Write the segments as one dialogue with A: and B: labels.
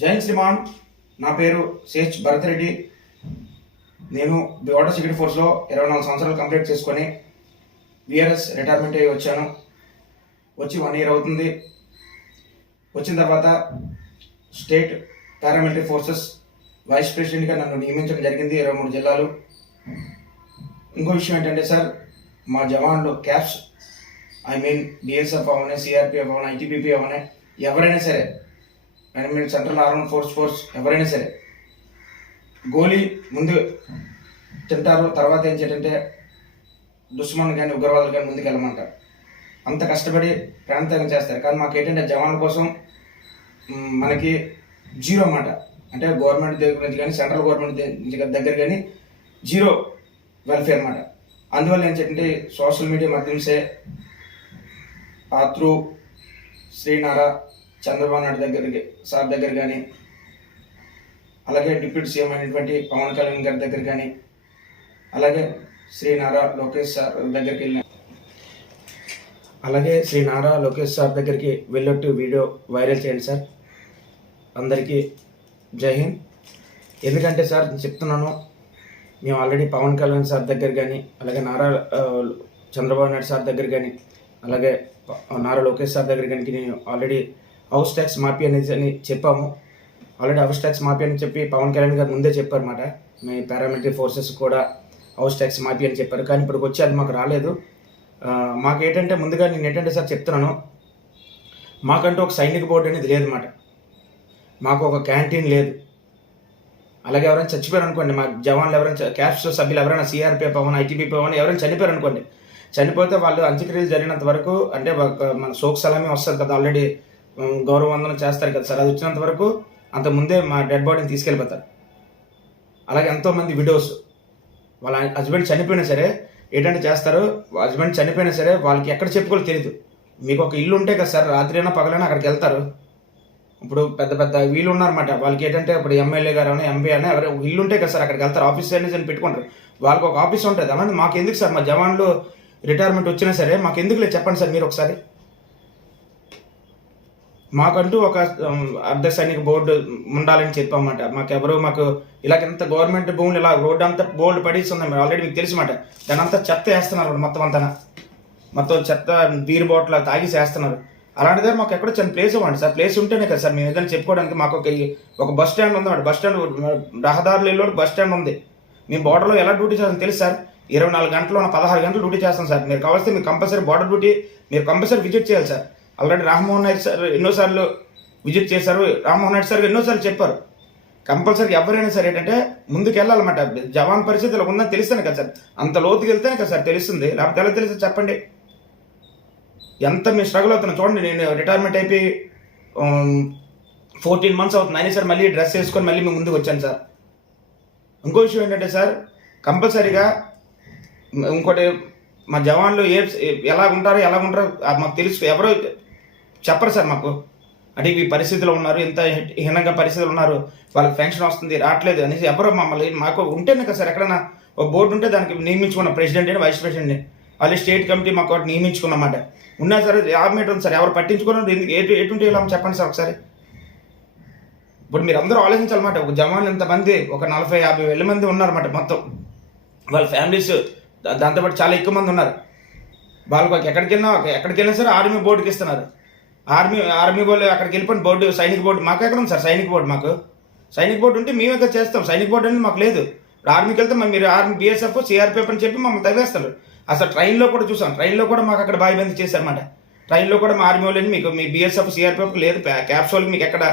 A: జై శ్రీమాన్. నా పేరు సిహెచ్ భరత్ రెడ్డి. నేను వాటర్ సెక్యూరిటీ ఫోర్స్లో ఇరవై నాలుగు సంవత్సరాలు కంప్లీట్ చేసుకొని విఆర్ఎస్ రిటైర్మెంట్ అయ్యి వచ్చాను. వచ్చి వన్ ఇయర్ అవుతుంది. వచ్చిన తర్వాత స్టేట్ పారామిలిటరీ ఫోర్సెస్ వైస్ ప్రెసిడెంట్గా నన్ను నియమించడం జరిగింది ఇరవై మూడు జిల్లాలు. ఇంకో విషయం ఏంటంటే సార్ మా జవాన్లు క్యాప్స్ ఐ మీన్ బిఎస్ఎఫ్ అవనే సిఆర్పిఎఫ్ అవనే ఐటీబీపీ అవనే ఎవరైనా సరే అండ్ మీరు సెంట్రల్ ఆర్మడ్ ఫోర్స్ ఫోర్స్ ఎవరైనా సరే. గోలీ ముందు తింటారు తర్వాత ఏం చేయాలంటే దుష్మన్ కానీ ఉగ్రవాదులు కానీ ముందుకు వెళ్ళమంటారు. అంత కష్టపడి ప్రాణత్యాగం చేస్తారు. కానీ మాకు ఏంటంటే జవాన్ల కోసం మనకి జీరో అన్నమాట అంటే గవర్నమెంట్ దగ్గర నుంచి కానీ సెంట్రల్ గవర్నమెంట్ దగ్గర- కానీ జీరో వెల్ఫేర్ అన్నమాట అందువల్ల ఏంటంటే సోషల్ మీడియా మాధ్యమ సే త్రూ శ్రీనారా చంద్రబాబు నాయుడు దగ్గరికి సార్ దగ్గర కానీ అలాగే డిప్యూటీ సీఎం అయినటువంటి పవన్ కళ్యాణ్ గారి దగ్గర కానీ అలాగే శ్రీ నారా లోకేష్ సార్ దగ్గరికి వెళ్ళిన అలాగే శ్రీ నారా లోకేష్ సార్ దగ్గరికి వెళ్ళొట్టు వీడియో వైరల్ చేయండి సార్. అందరికీ జై హింద్. ఎందుకంటే సార్ చెప్తున్నాను మేము ఆల్రెడీ పవన్ కళ్యాణ్ సార్ దగ్గర కానీ అలాగే నారా చంద్రబాబు నాయుడు సార్ దగ్గర కానీ అలాగే నారా లోకేష్ సార్ దగ్గర కానీ నేను ఆల్రెడీ హౌస్ ట్యాక్స్ మాఫీ అనేది అని చెప్పాము. ఆల్రెడీ హౌస్ ట్యాక్స్ మాఫీ అని చెప్పి పవన్ కళ్యాణ్ గారు ముందే చెప్పారన్నమాట. మీ పారామిలిటరీ ఫోర్సెస్ కూడా హౌస్ ట్యాక్స్ మాఫీ అని చెప్పారు. కానీ ఇప్పుడు వచ్చి అది మాకు రాలేదు. మాకు ఏంటంటే ముందుగా నేను ఏంటంటే సార్ చెప్తున్నాను. మాకంటూ ఒక సైనిక బోర్డు అనేది లేదన్నమాట. మాకు ఒక క్యాంటీన్ లేదు. అలాగే ఎవరైనా చచ్చిపోయారు అనుకోండి మా జవాన్లు ఎవరైనా క్యాప్స్ సభ్యులు ఎవరైనా సిఆర్పిఎఫ్ అవన్ ఐటీబీపీ అవన్ ఎవరైనా చనిపోయారు అనుకోండి చనిపోతే వాళ్ళు అంత్యక్రియలు జరిగినంత వరకు అంటే మన శోక్ సలామీ వస్తుంది కదా ఆల్రెడీ గౌరవ వందనం చేస్తారు కదా సార్. అది వచ్చినంత వరకు అంత ముందే మా డెడ్ బాడీని తీసుకెళ్ళిపోతారు. అలాగే ఎంతోమంది విడోస్ వాళ్ళ హస్బెండ్ చనిపోయినా సరే ఏంటంటే చేస్తారు హస్బెండ్ చనిపోయినా సరే వాళ్ళకి ఎక్కడ చెప్పుకోవాలో తెలియదు మీకు ఒక ఇల్లు ఉంటే కదా సార్ రాత్రి అయినా పగలైనా అక్కడికి వెళ్తారు. ఇప్పుడు పెద్ద పెద్ద వీళ్ళు ఉన్నారన్నమాట వాళ్ళకి ఏంటంటే ఇప్పుడు ఎమ్మెల్యే గారు అని ఎంపీ అని ఎవరు ఇల్లు ఉంటే కదా సార్ అక్కడికి వెళ్తారు. ఆఫీస్ అనేది అని పెట్టుకుంటారు. వాళ్ళకి ఒక ఆఫీస్ ఉంటుంది. అలాంటి మాకు ఎందుకు సార్? మా జవాన్లు రిటైర్మెంట్ వచ్చినా సరే మాకు ఎందుకు లేదు చెప్పండి సార్ మీరు ఒకసారి. మాకంటూ ఒక అర్ధ సైనిక బోర్డు ఉండాలని చెప్పామన్నమాట. మాకెవరు మాకు ఇలాగ ఇంత గవర్నమెంట్ భూములు ఇలా రోడ్డు అంతా బోర్డు పడేసి ఉంది ఆల్రెడీ మీకు తెలుసు మాట. దాని అంతా చెత్త వేస్తున్నారు మొత్తం అంతా మొత్తం చెత్త బీర్ బాటిల్ తాగేసి వేస్తున్నారు అలాంటి దగ్గర మాకు ఎక్కడో చిన్న ప్లేస్ ఇవ్వండి సార్ ప్లేస్ ఉంటేనే కదా సార్ మేము ఏదైనా చెప్పుకోవడానికి మాకు ఒక ఒక బస్ స్టాండ్ ఉంది బస్ స్టాండ్ రహదారులలో బస్ స్టాండ్ ఉంది. మేము బోర్డర్లో ఎలా డ్యూటీ చేస్తాం తెలుసు సార్? ఇరవై నాలుగు గంటలు పదహారు గంటలు డ్యూటీ చేస్తాం సార్. మీరు కావాల్సి మీరు కంపల్సరీ బోర్డర్ డ్యూటీ మీరు కంపల్సరీ విజిట్ చేయాలి sir. Already Rammohan Naidu sir ఎన్నోసార్లు విజిట్ చేశారు. రామ్మోహన్ నాయుడు సార్ ఎన్నోసార్లు చెప్పారు. కంపల్సరీ ఎవరైనా సరే ఏంటంటే ముందుకెళ్ళాలన్నమాట. జవాన్ పరిస్థితులు ఉందని తెలిస్తేనే కదా సార్. అంత లోతుకి వెళ్తేనే కదా సార్ తెలుస్తుంది. లేకపోతే ఎలా తెలిస్తే చెప్పండి. ఎంత మీ స్ట్రగుల్ అవుతున్నా చూడండి. నేను రిటైర్మెంట్ అయిపోయి ఫోర్టీన్ మంత్స్ అవుతుంది. అయినా సార్ మళ్ళీ డ్రెస్ వేసుకొని మళ్ళీ మీ ముందుకు వచ్చాను సార్. ఇంకో విషయం ఏంటంటే సార్ కంపల్సరీగా ఇంకోటి మా జవాన్లు ఏ ఎలా ఉంటారో ఎలా ఉంటారో అది మాకు తెలుసు. ఎవరో చెప్పరు సార్ మాకు. అంటే ఈ పరిస్థితులు ఉన్నారు ఇంత హీనంగా పరిస్థితులు ఉన్నారు వాళ్ళకి పెన్షన్ వస్తుంది రావట్లేదు అనేసి ఎవరో మమ్మల్ని మాకు ఉంటేనే కదా సార్ ఎక్కడైనా ఒక బోర్డు ఉంటే దానికి నియమించుకున్న ప్రెసిడెంట్ అని వైస్ ప్రెసిడెంట్ని వాళ్ళు స్టేట్ కమిటీ మాకు ఒకటి నియమించుకున్నమాట ఉన్నా సరే యాభై ఉంది సార్ ఎవరు పట్టించుకున్నారు ఎందుకు ఎటు ఎటువంటి వెళ్ళాము చెప్పండి సార్ ఒకసారి. ఇప్పుడు మీరు అందరూ ఆలోచించాలన్నమాట ఒక జవాన్లు ఎంతమంది ఒక నలభై యాభై వేల మంది ఉన్నారన్నమాట మొత్తం. వాళ్ళ ఫ్యామిలీస్ దాంతోపాటు చాలా ఎక్కువ మంది ఉన్నారు. వాళ్ళకి ఎక్కడికి వెళ్ళినా ఎక్కడికి వెళ్ళినా సరే ఆర్మీ బోర్డుకి ఇస్తున్నారు. ఆర్మీ ఆర్మీ వాళ్ళు అక్కడికి వెళ్ళిపోయిన బోర్డు సైనిక బోర్డు మాకు ఎక్కడ ఉంది సార్? సైనిక బోర్డు మాకు. సైనిక బోర్డు ఉంటే మేము ఇక్కడ చేస్తాం. సైనిక బోర్డు అనేది మాకు లేదు. ఇప్పుడు ఆర్మీకి వెళ్తే మీరు ఆర్మీ బీఎస్ఎఫ్ సిఆర్పిఎఫ్ అని చెప్పి మమ్మల్ని తవ్వేస్తారు. అసలు ట్రైన్లో కూడా చూసాం. ట్రైన్లో కూడా మాకు అక్కడ బాయ్ బందీ చేశారన్నమాట. ట్రైన్లో కూడా మా ఆర్మీ వాళ్ళని మీకు మీ బీఎస్ఎఫ్ సిఆర్పిఎఫ్ లేదు. క్యాప్స్ వాళ్ళకి మీకు ఎక్కడ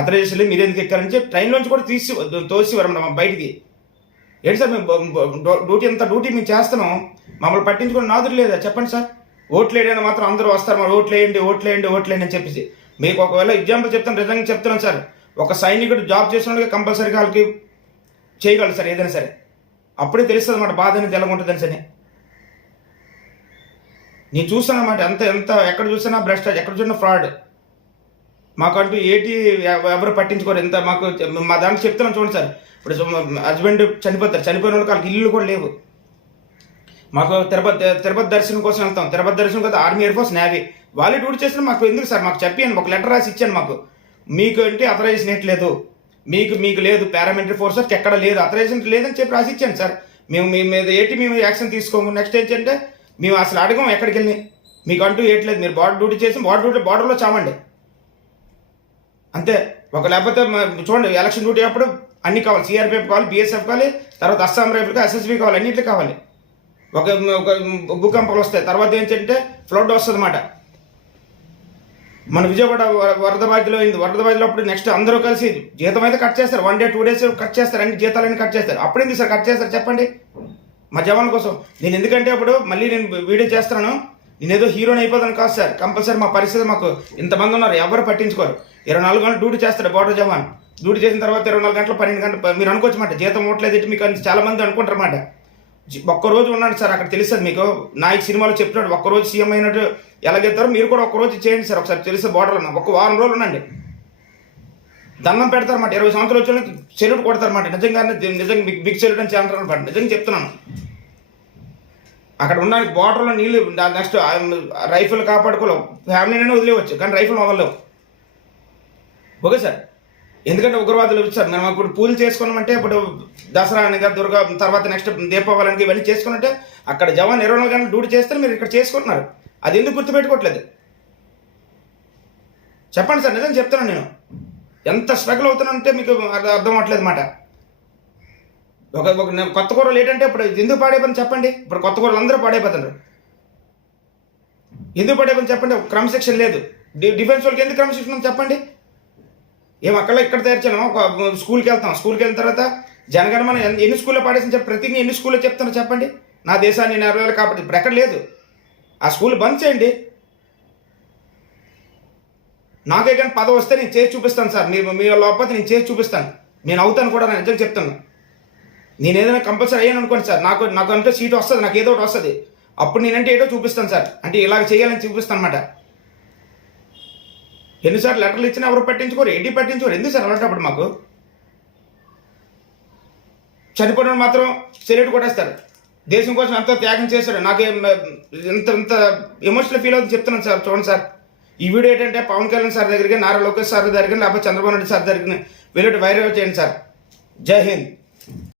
A: అథరైజేషన్ లేదు. మీరు ఎందుకు ఎక్కారని చెప్పి ట్రైన్లోంచి కూడా తీసి తోసివారన్నమాట మా బయటికి. ఏంటి సార్ మేము డ్యూటీ అంతా డ్యూటీ మేము చేస్తున్నాం. మమ్మల్ని పట్టించుకుని నాదురు లేదా? చెప్పండి సార్. ఓట్లు మాత్రం అందరూ వస్తారు. మరి ఓట్లేయండి ఓట్లేయండి ఓట్లేయండి అని చెప్పేసి. మీకు ఒకవేళ ఎగ్జాంపుల్ చెప్తాను నిజంగా చెప్తున్నాను సార్. ఒక సైనికుడు జాబ్ చేసిన కంపల్సరీగా వాళ్ళకి చేయగలరు సార్ ఏదైనా సరే. అప్పుడే తెలుస్తుంది అన్నమాట బాధ అనేది ఎలా ఉంటుందని సరే. నేను చూస్తాను అన్నమాట ఎంత ఎంత ఎక్కడ చూసినా భ్రష్టాచారం ఎక్కడ చూసినా ఫ్రాడ్ మాకంటూ ఏటి ఎవ- ఎవరు పట్టించుకోరు ఎంత మాకు మా దాంట్లో చెప్తున్నాను చూడండి సార్. ఇప్పుడు హస్బెండ్ చనిపోతారు చనిపోయిన వాళ్ళకి వాళ్ళకి ఇల్లు కూడా లేవు. మాకు తిరుపతి తిరుపతి దర్శనం కోసం వెళ్తాం. తిరుపతి దర్శనం కోసం ఆర్మీ ఎయిర్ ఫోర్స్ నేవీ. వాళ్ళే డ్యూటీ చేసిన మాకు ఎందుకు సార్? మాకు చెప్పాను ఒక లెటర్ రాసి ఇచ్చాను మాకు. మీకు అంటే అథరైజేషన్ ఏంటి లేదు. మీకు మీకు లేదు పారామిలిటరీ ఫోర్స్ ఎక్కడ లేదు. అథరైజేషన్ లేదని చెప్పి రాసి ఇచ్చాను సార్. మేము మీ మీద ఏంటి మేము యాక్షన్ తీసుకోము? నెక్స్ట్ ఏంటంటే మేము అసలు అడగం ఎక్కడికి వెళ్ళి. మీకు అంటూ ఏట్లేదు మీరు బార్డర్ డ్యూటీ చేసి బార్డర్ డ్యూటీ బార్డర్లో చావండి. అంతే. ఒక లేకపోతే చూడండి ఎలక్షన్ డ్యూటీ అప్పుడు అన్ని కావాలి. సిఆర్పిఎఫ్ కావాలి బిఎస్ఎఫ్ కావాలి తర్వాత అస్సాం రైఫిల్ ఎస్ఎస్బీ కావాలి అన్నింటికి కావాలి. ఒక ఒక భూకంపాలు వస్తాయి. తర్వాత ఏంటంటే ఫ్లడ్ వస్తుంది అన్నమాట మన విజయవాడ వ- వరద బాధితులు అయింది. వరద బాధితులు అప్పుడు నెక్స్ట్ అందరూ కలిసి జీతం అయితే కట్ చేస్తారు. One day two days cut చేస్తారు. అన్ని జీతాలన్నీ కట్ చేస్తారు. అప్పుడేంది సార్ కట్ చేస్తారు? చెప్పండి. మా జవాన్ కోసం. నేను ఎందుకంటే అప్పుడు మళ్ళీ నేను వీడియో చేస్తున్నాను. నేను ఏదో హీరోని అయిపోతాను కాదు సార్. కంపల్సరీ మా పరిస్థితి మాకు ఇంతమంది ఉన్నారు. ఎవరు పట్టించుకోరు. ఇరవై నాలుగు గంటలు డ్యూటీ చేస్తారు బార్డర్ జవాన్. డ్యూటీ చేసిన తర్వాత ఇరవై నాలుగు గంటలు పన్నెండు గంటలు మీరు అనుకోవచ్చు మాట. జీతం ఓట్లేదు మీకు చాలా మంది అనుకుంటారు అన్నమాట ఒక్క రోజు ఉన్నాడు సార్ అక్కడ తెలుస్తుంది మీకు. నాయక్ సినిమాలో చెప్తున్నాడు ఒక్కరోజు సీఎం అయినట్టు ఎలాగెత్తారో మీరు కూడా ఒక్క రోజు చేయండి సార్ ఒకసారి తెలుసు బార్డర్లో ఉన్న ఒక వారం రోజులు ఉండండి. దండం పెడతారన్నమాట. ఇరవై సంవత్సరాలు వచ్చిన సెల్యూట్ కొడతారన్నమాట. నిజంగానే నిజంగా బిగ్ బిగ్ సెల్యూట్ అని అంటారు అనమాట నిజంగా చెప్తున్నాను. అక్కడ ఉండడానికి బార్డర్లో నీళ్ళు నెక్స్ట్ రైఫిల్ కాపాడుకోలేవు. ఫ్యామిలీనే వదిలేవచ్చు కానీ రైఫిల్ వదలలేవు. Okay sir? ఎందుకంటే ఉగ్రవాదులు వచ్చారు. మనం ఇప్పుడు పూజలు చేసుకున్నామంటే ఇప్పుడు దసరా అనగా దుర్గా తర్వాత నెక్స్ట్ దీపావళికి ఇవన్నీ చేసుకున్నట్టే అక్కడ జవాన్ ఇరవై నాలుగు గంటలు డ్యూటీ చేస్తే మీరు ఇక్కడ చేసుకుంటున్నారు. అది ఎందుకు గుర్తుపెట్టుకోవట్లేదు? చెప్పండి సార్ నిజం చెప్తున్నాను నేను. ఎంత స్ట్రగుల్ అవుతున్నానంటే మీకు అర్థం అర్థం అవ్వట్లేదు మాట. ఒక ఒక నేను కొత్త కూరలు ఏంటంటే ఇప్పుడు ఎందుకు పాడైపోతుంది చెప్పండి. ఇప్పుడు కొత్త కూరలు అందరూ పాడైపోతున్నారు. ఎందుకు పాడైపోతుంది చెప్పండి. క్రమశిక్షణ లేదు. డిఫెన్స్ వాళ్ళకి ఎందుకు క్రమశిక్షణ చెప్పండి. ఏం అక్కడ ఇక్కడ తెరిచాను ఒక స్కూల్కి వెళ్తాం. స్కూల్కి వెళ్ళిన తర్వాత జనగణమన ఎన్ని- స్కూల్లో పాడేసిన చెప్పి ప్రతి ఎన్ని స్కూల్లో చెప్తాను చెప్పండి? నా దేశాన్ని నెరవేరు కాబట్టి ఇప్పుడు ఎక్కడ లేదు. ఆ స్కూల్ బంద్ చేయండి. నాకే కానీ పదవి వస్తే నేను చేసి చూపిస్తాను సార్. మీరు మీ లోపల నేను చేసి చూపిస్తాను. నేను అవుతాను కూడా నేను నిజంగా చెప్తాను. నేను ఏదైనా కంపల్సరీ అయ్యాను అనుకోండి సార్. నాకు నాకు అంటే సీట్ వస్తుంది. నాకు ఏదో ఒకటి వస్తుంది. అప్పుడు నేనంటే ఏదో చూపిస్తాను సార్. అంటే ఇలాగ చేయాలని చూపిస్తాను అనమాట ఎన్నిసార్లు లెటర్లు ఇచ్చినా ఎవరు పట్టించుకోరు? ఏంటి పట్టించుకోరు? ఎందుకు సార్ అలాంటప్పుడు మాకు? చనిపోయిన మాత్రం సెల్యూట్ కొట్టేస్తారు. దేశం కోసం ఎంతో త్యాగం చేశాడు నాకు ఇంత ఇంత ఎమోషనల్ ఫీల్ అవుతుంది చెప్తున్నాను సార్. చూడండి సార్. ఈ వీడియో ఏంటంటే పవన్ కళ్యాణ్ సార్ దగ్గరికి నారా లోకేష్ సార్ దగ్గరికి లేకపోతే చంద్రబాబు నాయుడు సార్ దగ్గరికి వెళ్ళి వైరల్ చేయండి సార్. జై హింద్.